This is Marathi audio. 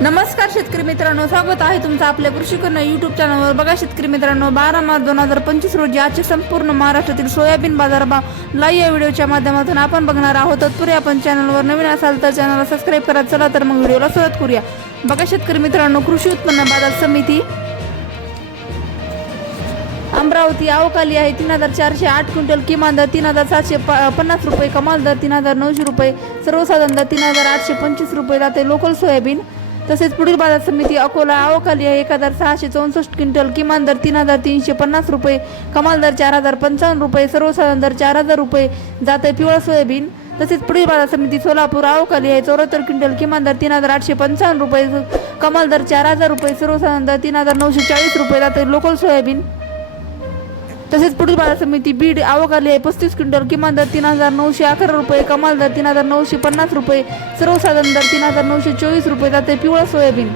नमस्कार शेतकरी मित्रांनो स्वागत आहे तुमचं आपल्या कृषीकरण युट्यूब चॅनलवर बघा शेतकरी मित्रांनो बारा मार्च दोन हजार पंचवीस रोजी आजचे संपूर्ण महाराष्ट्रातील सोयाबीन बाजारभाव लाईव्ह या व्हिडिओच्या माध्यमातून आपण बघणार आहोत. तत्पूर्वी आपण चॅनलवर नवीन असाल तर चॅनलला सबस्क्राईब करा. चला तर मग व्हिडिओला सुरुवात करूया. बघा शेतकरी मित्रांनो कृषी उत्पन्न बाजार समिती अमरावती अवकाली आहे. तीन हजार चारशे आठ क्विंटल किमान दर तीन हजार सातशे पन्नास रुपये कमाल दर तीन हजार नऊशे रुपये सर्वसाधारण दर तीन हजार आठशे पंचवीस रुपये जाते लोकल सोयाबीन. तसेच पुढील बाजार समिती अकोला अवकाली आहे. एक हजार सहाशे चौसष्ट क्विंटल किमान दर तीन हजार तीनशे पन्नास रुपये कमाल दर चार हजार पंचावन्न रुपये सर्वसाधारण दर चार हजार रुपये जाते पिवळा सोयाबीन. तसेच पुढील बाजार समिती सोलापूर अवकाली आहे. चौऱ्याहत्तर क्विंटल किमान दर तीन हजार आठशे पंचावन्न रुपये कमाल दर चार हजार रुपये सर्वसाधारण दर तीन हजार नऊशे चाळीस रुपये जाते लोकल सोयाबीन. तसेच पुढील बाजार समिती बीड आवक आली आहे. पस्तीस क्विंटल किमान दर तीन हजार नऊशे अकरा रुपये कमाल दर तीन हजार नऊशे पन्नास रुपये सर्वसाधारण दर तीन हजार नऊशे चोवीस रुपये जाते पिवळा सोयाबीन.